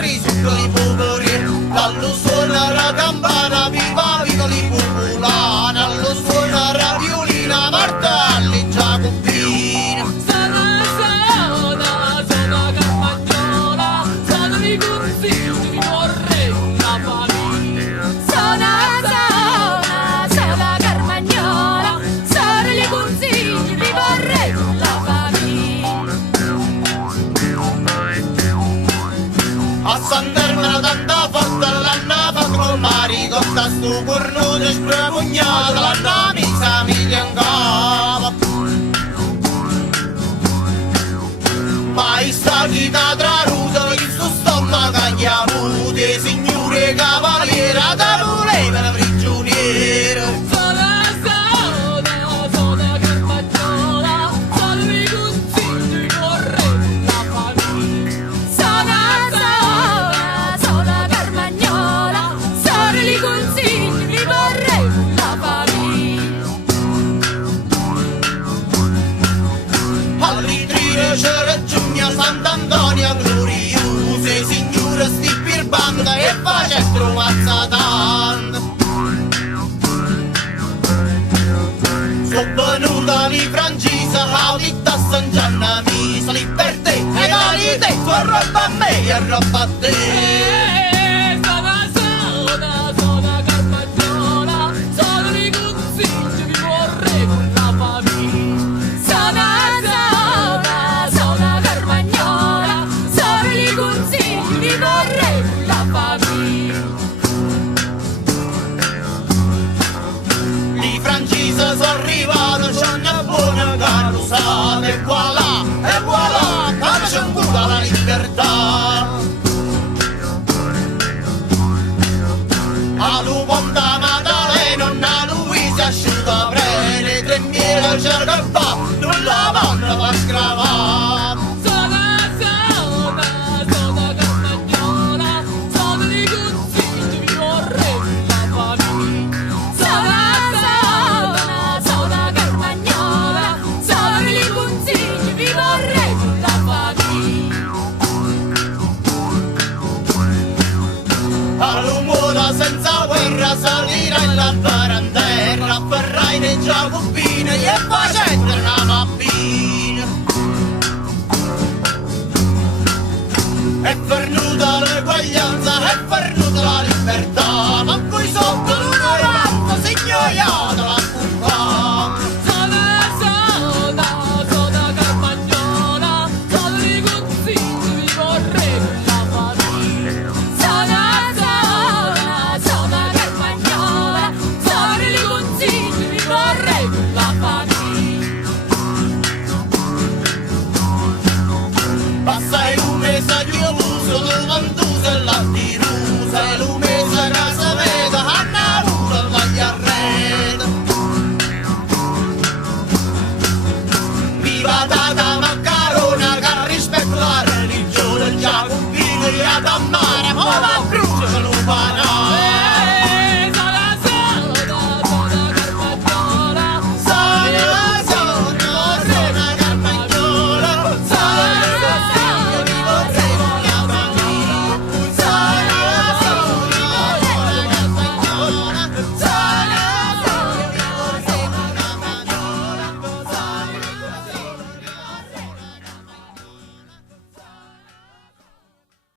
sorriso di popoli, dallo suona la campana, viva Vitali popolana, allo suona la violina, martelli, giacobbina. Sono Carmagnola, sono di consiglio, mi vorrei una famiglia. Sono Carmagnola, sono di consiglio, mi vorrei una famiglia. A Sant'Ermina tanta fatta l'hanno fatto col marito, sta sto cornuto spremugnato, l'hanno misa miglia in capo. Mai stati da traruto, il suo stomaco chiamo, dei signore cavaliere, da voleva prigioniero. Sono Carmagnola, sono di consiglio, mi vorrei una famiglia. Sono Carmagnola, sono di consiglio, mi vorrei una famiglia. All'intrino c'era Giugna Sant'Antonia gloriosa, signore sti per banda e facessero mazzatanda. Sono venuta di Francisa, la vita San Gianna misa, libertà e qualità, tua roba a me e roba a te. Sono Carmagnola, sono di consiglio, mi vorrei una famiglia. Sono Carmagnola, sono di consiglio, mi vorrei una famiglia. Di Francisa sono arrivato, c'è una buona carusata e voilà, come c'è ancora la libertà. A lu Ponte Maddalena, a Luisa asciuga prene, 3.000 cerca il fa, non la vanno va scravare. Sono Carmagnola, sono di consiglio, mi vorrei una famiglia. Sono Carmagnola, sono di consiglio, mi vorrei una famiglia. All'umora senza guerra salirà in la barandera, afferrai nei giacobini e facendo una mappina. È venuta l'eguaglianza, è venuta la libertà.